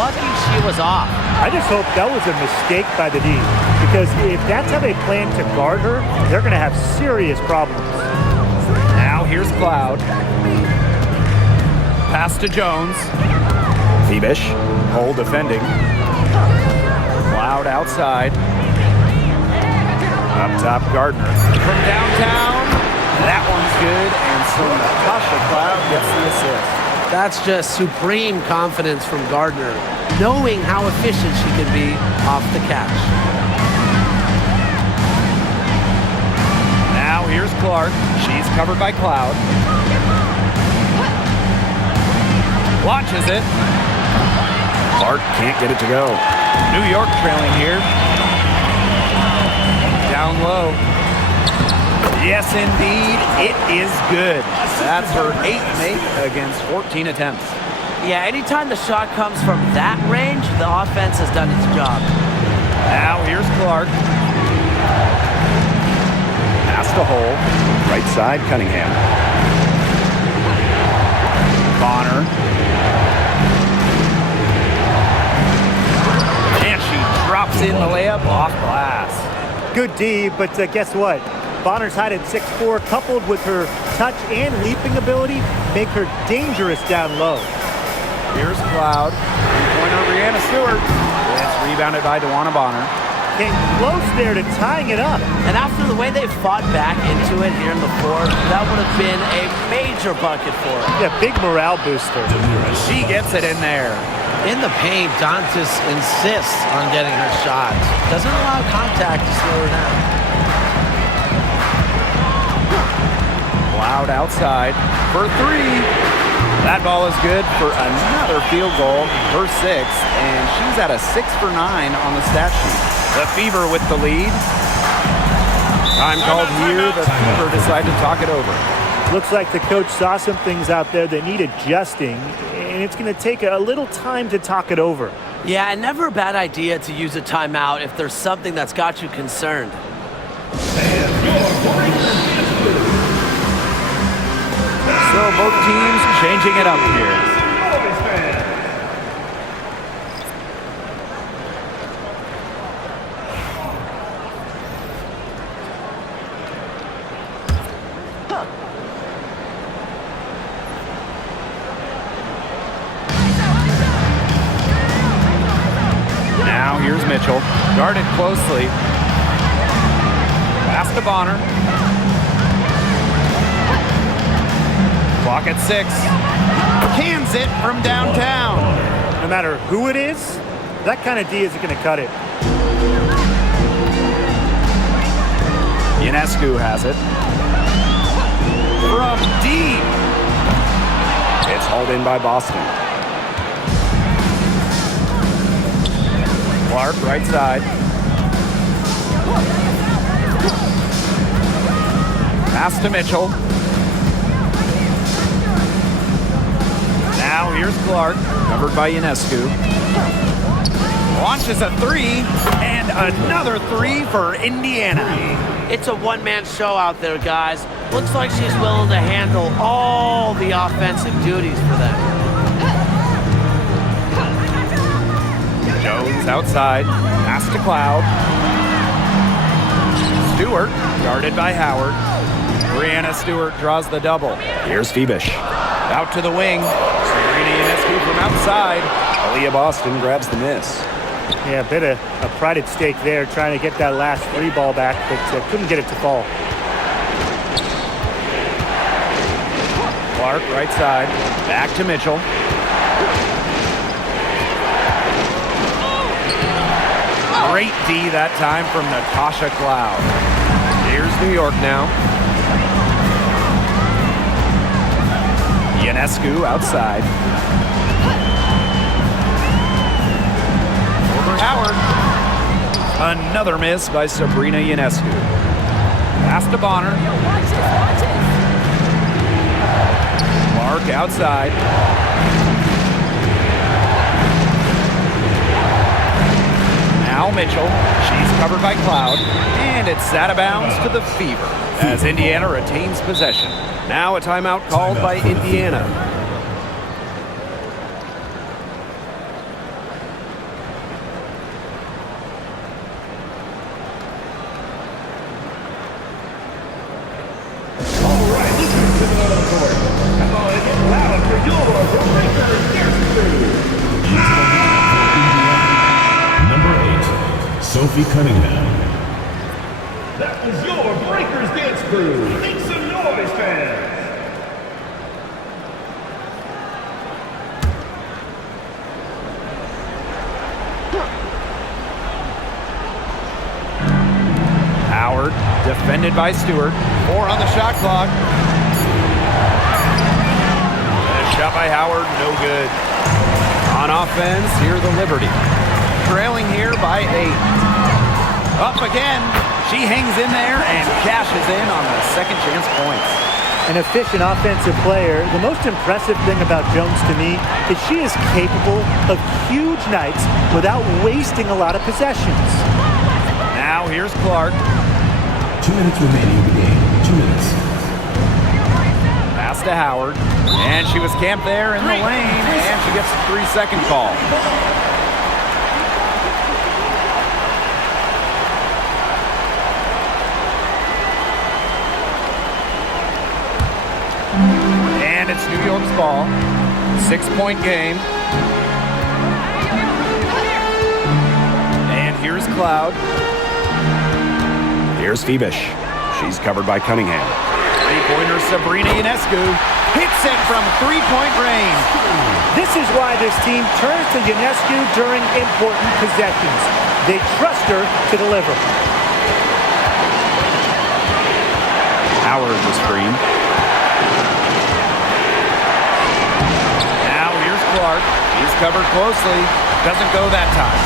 Lucky she was off. I just hope that was a mistake by the D, because if that's how they plan to guard her, they're going to have serious problems. Now here's Cloud. Pass to Jones. Thiebish. Hole defending. Cloud outside. Up top, Gardner. From downtown. That one's good, and so Natasha Cloud gets the assist. That's just supreme confidence from Gardner, knowing how efficient she can be off the catch. Now here's Clark. She's covered by Cloud. Launches it. Clark can't get it to go. New York trailing here. Down low. Yes, indeed. It is good. That's her 8th make against 14 attempts. Yeah, anytime the shot comes from that range, the offense has done its job. Now here's Clark. Pass to Hole. Right side, Cunningham. Bonner. And she drops in the layup off glass. Good D, but guess what? Bonner's height at 6'4", coupled with her touch and leaping ability, make her dangerous down low. Here's Cloud. Three-pointer, Brianna Stewart. It's rebounded by Dewana Bonner. Came close there to tying it up. And after the way they fought back into it here in the fourth, that would have been a major bucket for her. Yeah, big morale booster. She gets it in there. In the paint, Dantas insists on getting her shot. Doesn't allow contact to slow her down. Cloud outside for three. That ball is good for another field goal, her 6th, and she's at a 6 for 9 on the stat sheet. The Fever with the lead. Time called here. The Fever decide to talk it over. Looks like the coach saw some things out there that need adjusting, and it's going to take a little time to talk it over. Yeah, and never a bad idea to use a timeout if there's something that's got you concerned. So both teams changing it up here. Now here's Mitchell. Guarded closely. Pass to Bonner. Clock at 6. Cans it from downtown. No matter who it is, that kind of D isn't going to cut it. Ionescu has it. From deep. It's hauled in by Boston. Clark, right side. Pass to Mitchell. Now here's Clark, covered by Ionescu. Launches a 3, and another 3 for Indiana. It's a one-man show out there, guys. Looks like she's willing to handle all the offensive duties for them. Jones outside. Pass to Cloud. Stewart, guarded by Howard. Brianna Stewart draws the double. Here's Phoebish. Out to the wing. Serena Ionescu from outside. Aaliyah Boston grabs the miss. Yeah, a bit of a pride at stake there, trying to get that last 3 ball back, but couldn't get it to fall. Clark, right side. Back to Mitchell. Great D that time from Natasha Cloud. Here's New York now. Ionescu outside. Over Howard. Another miss by Sabrina Ionescu. Pass to Bonner. Clark outside. Now Mitchell. She's covered by Cloud. And it's out of bounds to the Fever as Indiana retains possession. Now a timeout called by Indiana. Number 8, Sophie Cunningham. That was your Breakers Dance Crew. Make some noise, fans. Howard, defended by Stewart. 4 on the shot clock. And a shot by Howard, no good. On offense, here the Liberty. Trailing here by 8. Up again. She hangs in there and cashes in on the second chance points. An efficient offensive player. The most impressive thing about Jones to me is she is capable of huge nights without wasting a lot of possessions. Now here's Clark. 2 minutes remaining in the game. 2 minutes. Pass to Howard. And she was camped there in the lane, and she gets a 3-second call. And it's New York's ball. 6-point game. And here's Cloud. Here's Phoebish. She's covered by Cunningham. Three-pointer Sabrina Ionescu hits it from 3-point range. This is why this team turns to Ionescu during important possessions. They trust her to deliver. Howard the screen. Now here's Clark. He's covered closely. Doesn't go that time.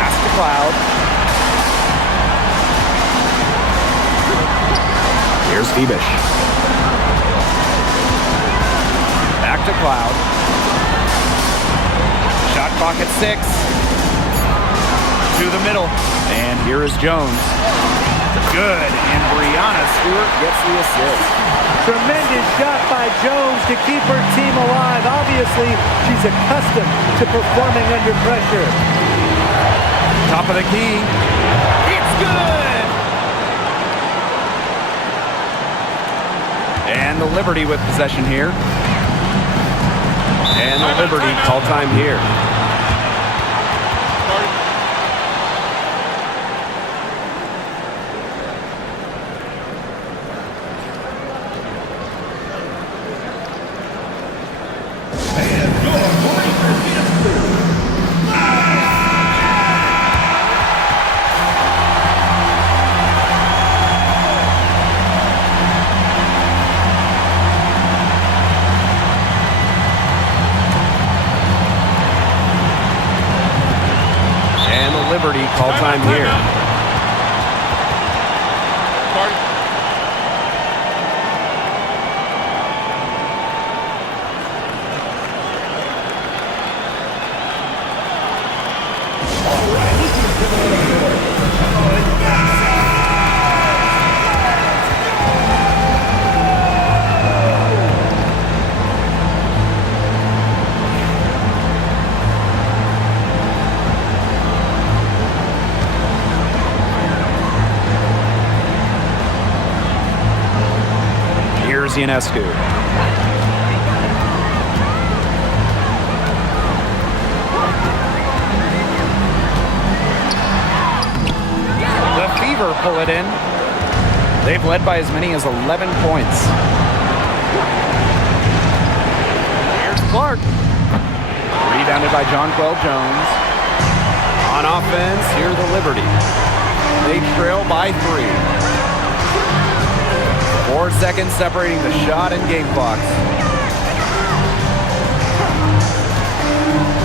Pass to Cloud. Here's Phoebish. Back to Cloud. Shot clock at 6. To the middle. And here is Jones. Good. And Brianna Stewart gets the assist. Tremendous shot by Jones to keep her team alive. Obviously, she's accustomed to performing under pressure. Top of the key. It's good. And the Liberty with possession here. And the Liberty call time here. Liberty call time here. Party. Here's Ionescu. The Fever pull it in. They've led by as many as 11 points. Here's Clark. Rebounded by Jonquel Jones. On offense, here's the Liberty. They trail by 3. 4 seconds separating the shot and game clocks.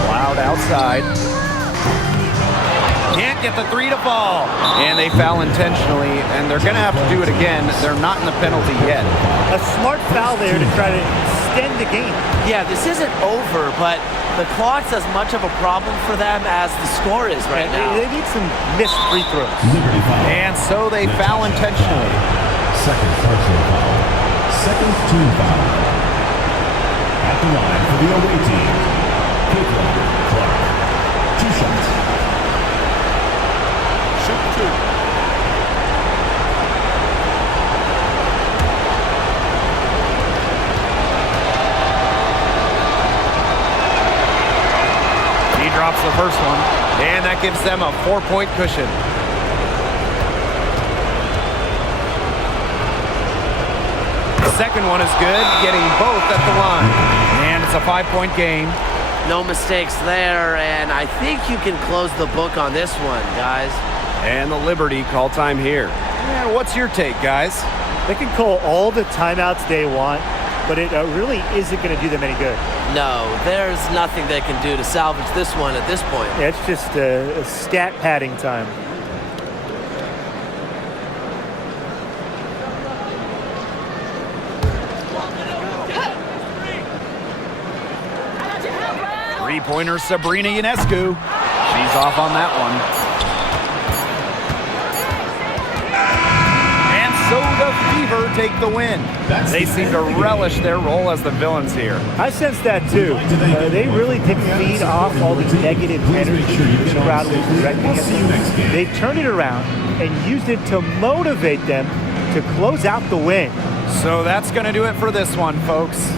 Loud outside. Can't get the 3 to fall. And they foul intentionally, and they're going to have to do it again. They're not in the penalty yet. A smart foul there to try to extend the game. Yeah, this isn't over, but the clock's as much of a problem for them as the score is right now. They need some missed free throws. Liberty foul. And so they foul intentionally. Second personal foul. Second team foul. At the line for the away team, Clark. 2 shots. Shoot 2. He drops the first one, and that gives them a 4-point cushion. The second one is good, getting both at the line. And it's a 5-point game. No mistakes there, and I think you can close the book on this one, guys. And the Liberty call time here. Yeah, what's your take, guys? They can call all the timeouts they want, but it really isn't going to do them any good. No, there's nothing they can do to salvage this one at this point. Yeah, it's just a stat padding time. Three-pointer Sabrina Ionescu. She's off on that one. And so the Fever take the win. They seem to relish their role as the villains here. I sense that too. They really did feed off all the negative energy the crowd was directing at them. They turned it around and used it to motivate them to close out the win. So that's going to do it for this one, folks.